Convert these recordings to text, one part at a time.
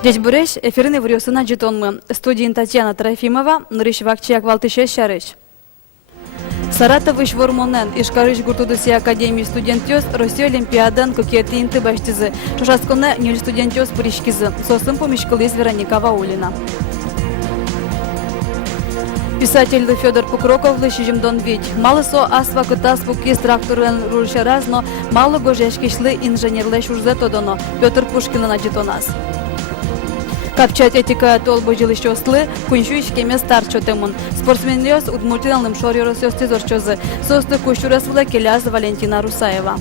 Дядь Буреш, эфирный врёсына джитонмы. Студия Татьяна Трофимова, Нурищевак Чек Валтыше Шарыш. Саратов иш вормонен, ишкарыш гуртудуси академии студентёс, Россия Олимпиадан кокетинты баштизы. Шашасконе нюль студентёс пуришкизы. Сосым помешкалыз Вероника Ваулина. Писатель Федор Покроков лышижим дон ведь. Мало со асва кытас пукис тракторен рульшараз, но мало гожешкишлы инженерлы шурзе тодоно. Петр Пушкин наджитонас. Капчат этика толбы жилищослы, куншу ишкеме старчо темун. Спортсменлёс удмуртиналным шорьорос ёстизорчозы. Состы кущурасвыла келяз Валентина Русаева.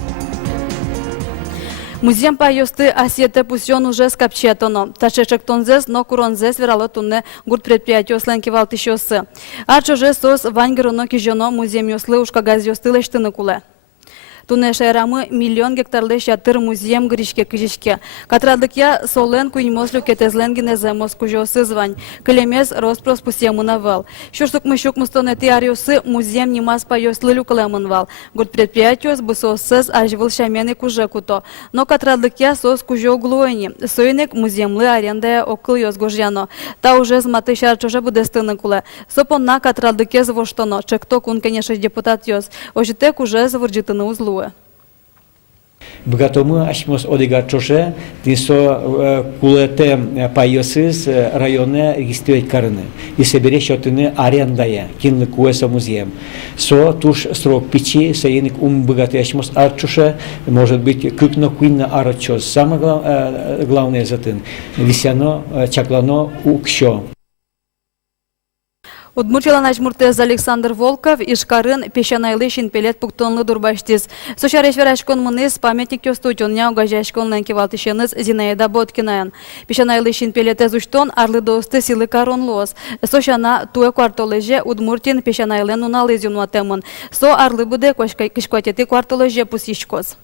Музеем по ёсты асьете пусён уже скапчетоно. Ташешек тонзес, но куронзес верало тунне гурт предприятие сленки валтышёсы. Арчо же сос вангероно кижоно музеем ёслы ушкагаз ёсты лештыны куле. Туне шайрамы миллион гектарлы шатыр музеем гришке кижишке. Катрадыкя солен куймослю кетезленгине земос кужосы звань. Клемес роспрос пусемына вал. Шурсук мышук мустонети ариосы музеем немас поёслы люклемын вал. Гурт предприятиос бысосыз ажвыл шамены куже куто. Но катрадыкя сос кужо глуэни. Соинек музеемлы арендая окыл ёс гожьяно. Та уже зматы шарчоже будестыны куле. Сопон на катрадыке звоштоно. Чекто кун, конечно, депутат ёс. Ожитек уже звурджитыны узлу. Богатому ашмос одига чоше, тисо кулете пайосыз районе регистрировать карны. И собере счетыны арендая, кинлы куэса музеем. Со туш срок печи, соеник богатый ашмос арчуше, может быть, кукно куинна арчос. Самое главное затын. Висяно, чаклано, укщо. Удмуртила начмуртез Александр Волков, Ишкарын, песчанайлы шинпелет пуктонлы дурбаштиз. Сошареш верашкон мыныз памятник ёстутон ня угажашкон лэнкевалтышеныз Зинаида Боткинаyan. Песчанайлы шинпелетез уштон арлы досты силы коронлоз. Сошана туэ квартолеже Удмуртин песчанайлен уналызюн ватемын. Со арлы буде кишкотети квартолеже пусишкоз.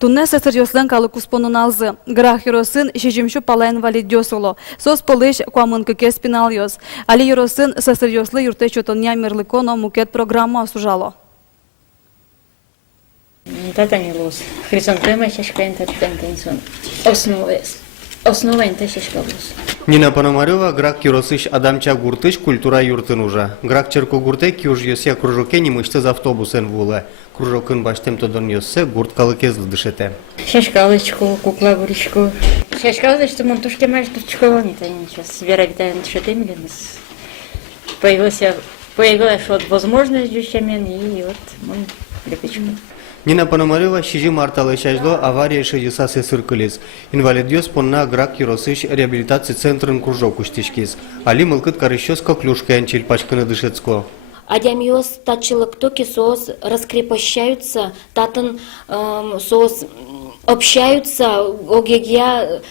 Тунне сестерёслен калы куспонун алзы. Грах юросын шижимшу палайын валидёсуло. Сос пылыш куамын кыке спинал ёс. Али юросын сестерёслы юрте чотоня мирлыконо мукет программа осужало. Татани лос. Хризантема шашкаен татентенсон. Основа интешешкалос. Нина Пономарева, грак юросыш адамча гуртыш культура юртынужа. Грак черко гурте кюж ёсе кружоке немышты за автобусен вуле. Кружокын баштем тодон ёсе гурт калыкезлы дышете. Шашкалочку, кукла гуричку. Шашкалыч, что монтушке маешь турчково, не тайны сейчас. Вера Витальевна дышетем или нас появилась вот возможность дющамен и вот мой лепечку. Нина Пономарева шижи марталы шажло авария шижиса сесыркылез. Инвалидёс понна грак юросыш реабилитации центрын кружок уштишкиз. Али мылкыт карышёс коклюшкаен челпачканы дышецко. Адямиос тачилок токи соос раскрепощаются, татын соос общаются, огегя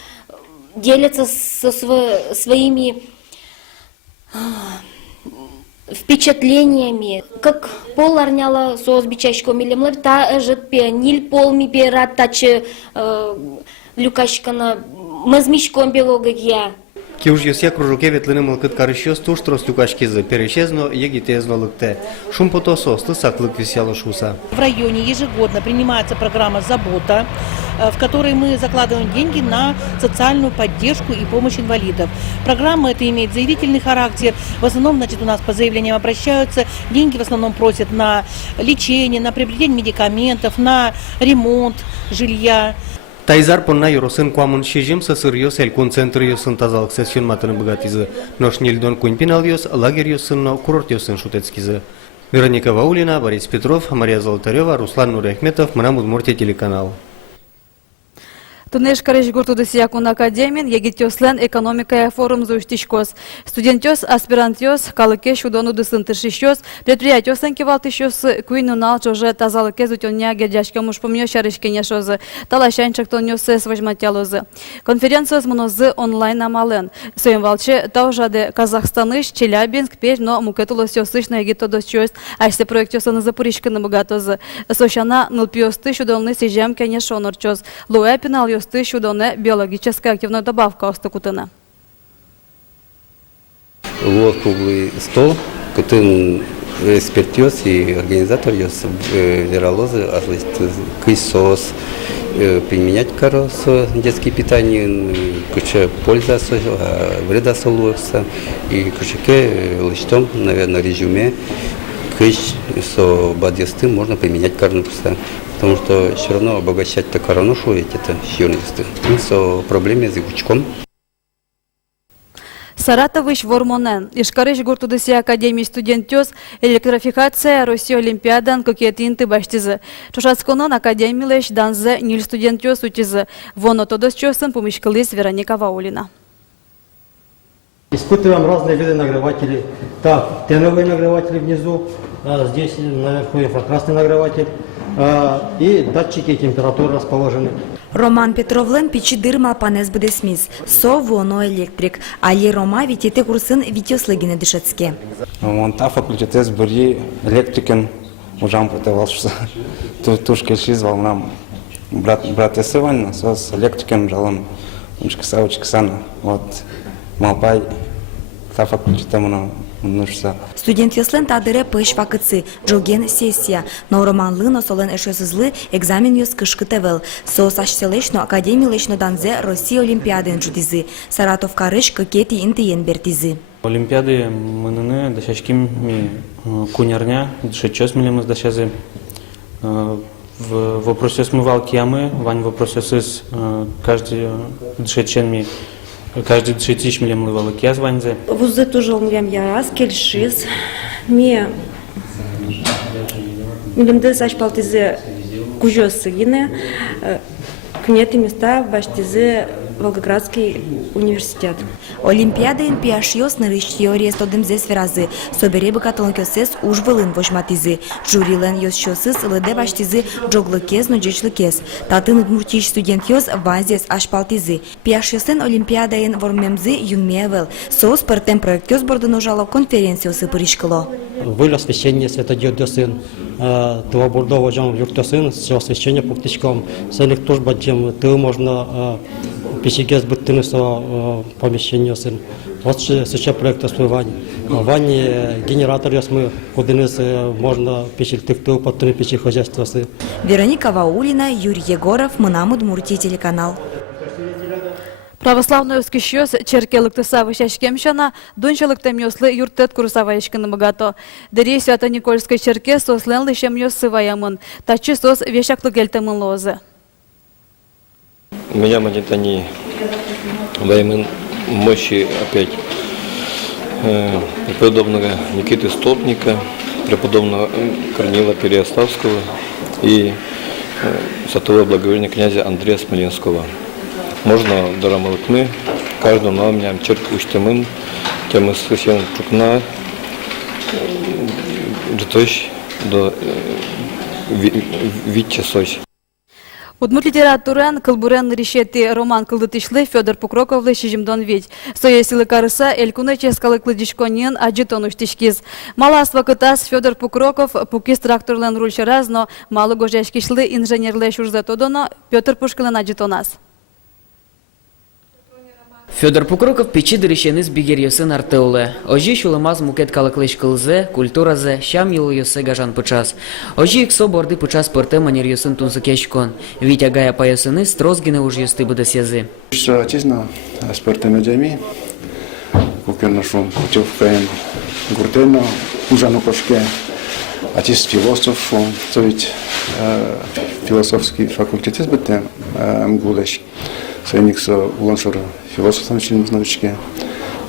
делятся со своими впечатлениями. Как пол арняла соос бичачко милемлер, та жет пе ниль пол ми пера таче люкашкана мазмичком белогегя. Киуж ёсе кружоке ветлыны мылкыт карышёс туш трос люкашкизы. Перещезно егитезно лыкте. Шум потососты саклык висяло шуса. В районе ежегодно принимается программа «Забота», в которой мы закладываем деньги на социальную поддержку и помощь инвалидов. Программа эта имеет заявительный характер. В основном, значит, у нас по заявлениям обращаются. Деньги в основном просят на лечение, на приобретение медикаментов, на ремонт жилья. Тайзар понна юросын куамын шижим сысыр элькун центр ёсын тазалык сессион матыны богатизы. Нош нельдон куньпинал ёс, лагерь ёсын, но курорт ёсын шутецкизы. Вероника Ваулина, Борис Петров, Мария Золотарева, Руслан Нурехметов, Мынам Удмуртия телеканал. Тунеш кареш гуртудысия кун академин, егитёслен экономикая форум зуштишкос. Студентёс, аспирантёс, калыке шудону дысынтышишёс, предприятёслен кевалтышёс, куинунал чоже тазалыке зутёння гердяшке мушпомнё шарышкенешозы, талашанчак тонёсы свожматялозы. Конференциёс мнозы онлайн амален. Своим валче таужаде Казахстаныш, Челябинск, печ, но мукетулосёсыш на егитодосчёс, айсе проектёсаны запуришканы богатозы. Сошана нылпиёсты шудолны сижем кенешонорчоз. Луэ пинал ёсты шудоне биологическая активная добавка остыкутына. Вот круглый стол, который экспертиоз и организаториоз веролозы, кысос, применять коросо, детское питание, куча польза, вреда солуса, и кучаке листом, наверное, резюме, кыш со бадьесты можно применять корнуса. Потому что все равно обогащать-то короношу ведь это сионисты. Со проблемой с гучком. Саратович Вормонен. Ишкарыш гуртудыси академии студентёс электрификация Россия Олимпиадан кокетинты баштизы. Шушацконон академилеш данзе ниль студентёс утизы. Воно тодосчосын помешкалыс Вероника Ваулина. Испытываем разные виды нагревателей. Так, теновые нагреватели внизу, здесь наверху инфракрасный нагреватель и датчики температуры расположены. Роман Петровлен печи дырмал панес буде смис. Со воно электрик. Али Рома витете курсын витёслыгины дышецке. Монта факультетес бери электрикен ужам противался. Туш кешиз волнам брат Исыван, сос электрикен жалон учкасана. Вот малпай та факультетам нужно. Студент яслен тадыре пыш вакытсы, джоген сессия. Но романлы носолен эшесызлы экзамен ёс кышкытевел. Сос ашселешно академиялешно данзе Россия Олимпиадын жудизы. Саратов карыш кокети интиен бертизы. Олимпиады мыныны дашачким кунярня, дышечёс милемыз дашазы. В вопросе смывалки ямы, вань вопросе сыз каждый дышечен ми. Каждый 3000 милем лывалык я званзе. Вузы тоже умрем ярас, кельшиз. Ми милемды саш палтизы кужосы гине. Кнеты места баштизы Волгоградский университет. Олимпиада пиашиос нарыш теория стодымзе сферазы. Собере бы каталонкёсес уж вылын вошматизы. Жюрилен ёс шосыз лыде баштизы джоглыкез, но джечлыкез. Татын удмуртиш студент ёс вазес ашпалтизы. Пиашиосен Олимпиадаен вормемзы юнмевел. Соус пертем проектёс бордано жало конференциосы пыришкало. Были освещение светодиодосын, два бордового жан юртосын, все освещение практическом. Сенек тоже бачем, ты можно пищегез быттыны со помещение сын. Вот сейчас проект освоевания. Ване генератор мы кудыныз можно пищельтыкту подтыны пищи хозяйства сын. Вероника Ваулина, Юрий Егоров, Мынам Удмуртия телеканал. Православную скищёс черкелыкты савышашкемшана, дунчалыктем ёслы юртет курсавайшкыны богато. Дери Свято-Никольской черке сослен лишем ёс сываямын, тачи сос вешаклы гельтемын лозы. Меня манитани воемен мощи опять преподобного Никиты Столпника, преподобного Корнила Переяславского и святого благоверного князя Андрея Смоленского. Можно дарамалыкны, каждому нам ням черк уштемын, тем из христиан чукна, джитош до витчесось. Удмурт литературен кылбурен решети роман кылдытышлы Федор Пукроковлы шижимдон ведь. Соя силы карыса элькуны ческалыклы дишконин аджитон уштишкиз. Малас вакытас Федор Пукроков пукис тракторлен рульшеразно малы гожешкишлы инженерлы шурзатодоно Петр Пушкилен аджитонас. Федор Пукроков печи дырещеныз бигер йосын артеулы. Ожи шуламаз мукет калыклыш кылзе, культуразе, шам йылы йосы гажан пычас. Ожи иксо борды пычас пырте манер йосын тунсы кешкон. Витя гая паясыны строзгины уж йосты быдас язы. Честно, спорта медями, кукер нашу путевкаем гуртено, ужану кошке, отец философ, то ведь философский факультет избытый, мгулеш. Союзник уланшора философ научили новички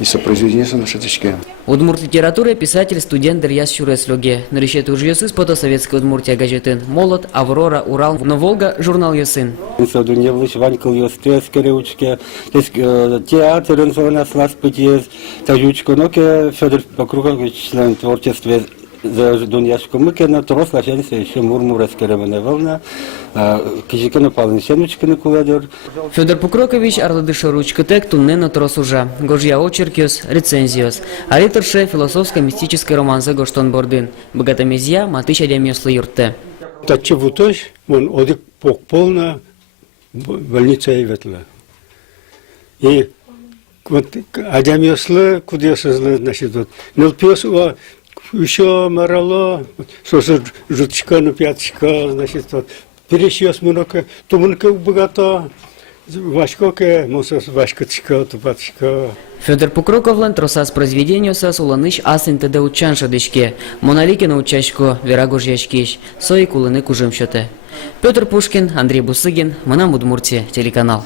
и сопроизведение на шатичке. Удмурт литература писатель студент Дерьяс Шурес-Лёге. Нарещет уж йосы спото советской Удмуртия газетын. Молот, Аврора, Урал, но Волга журнал йосын. Садуневлыш ванькал йосте скореучке. Театр он нас лас пытьез. Тажучко ноке Федор Покрукович член творчества. За Дуньяшку мыкена, трос лаченся еще мурмура скеревана волна, кижикена палниченочкена куладер. Федор Пукрокович арлыдыша ручка тек туннена трос уже. Гожья очеркиос, рецензиос. А литерше философско-мистический роман за Гоштон Бордын. Богатомезья, матыч адямеслы юрте. Тачи вутош, он одик полна больница и ветла. И вот адямеслы, куда я сознаю, значит, вот. Нелпиос еще морало, что же жутчка, ну пяточка, значит, вот, пересчёс много, туманка богато, вашкоке, мусос вашкочка, тупачка. Федор Пукроковлен тросас произведениоса суланыш асин теде учанша дышке, моналикина учачко, верагуж ячкищ, сои кулыны кужим счете. Петр Пушкин, Андрей Бусыгин, Манам Удмуртия, телеканал.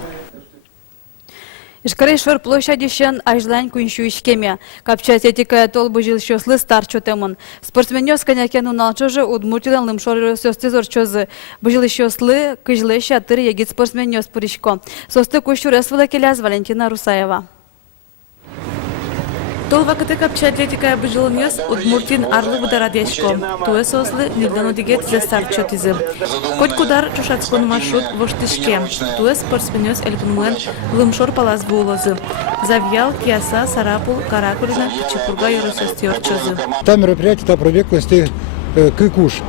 Ишкарейшвар площадищен ажлань куншу ишкеме. Капчать этика толбу жилщослы старчо темон. Спортсменёс конякену налчоже удмуртилен лымшор сёстизор чозы. Бужилщослы кыжлеща тыр егит спортсменёс пуришко. Состы кущу ресвала келяз Валентина Русаева. Толва кыты капча атлетика быжилынёс удмуртин арлы бударадешко. Туэ сослы нилдану дигет зе старчо тизы. Хоть кудар чушацкон маршрут воштышке. Туэ спортсменёс эльпунмуэн лымшор палас булозы. Завьял, Киаса, Сарапул, Каракулина, Чепурга и Русостиорчозы. Там мероприятие та пробеглости кыкуш.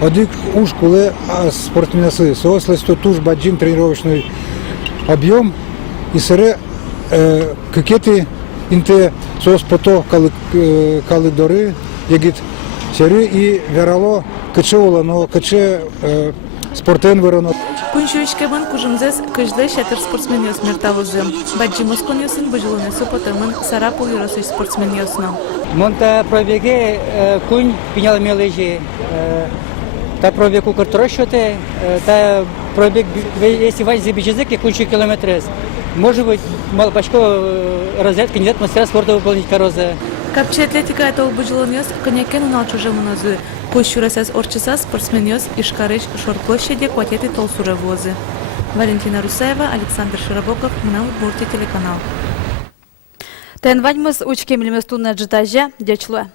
Один уж куле спортсмены сослы сто туш баджин тренировочный объем и сыре кыкеты инте сос пото калидори егит сери и верало кыче улано кыче спортен вырано. Куншуичке бан кужумзес кыжле шатыр спортсменёс мертавозы. Баджимос конёсын быжилынёсу потомын Сарапул и Русоч спортсменёсно. Монта пробеге кунь пенял мележи. Та пробегу картрошоте, та пробег если вань забежезеки кунчу километрес. Может быть, мало пачко разрядки нет мастера спорта выполнить короза. Капча атлетика это быжилынёс конякену налчуже монозы. Кущу расяз орчаса спортсменёс ишкарыш шорплощади кватеты толсуровозы. Валентина Русаева, Александр Широбоков, Манам Удмуртия, телеканал. Тен ваньмыз учкемлемес тунна джитаже дечлуэ.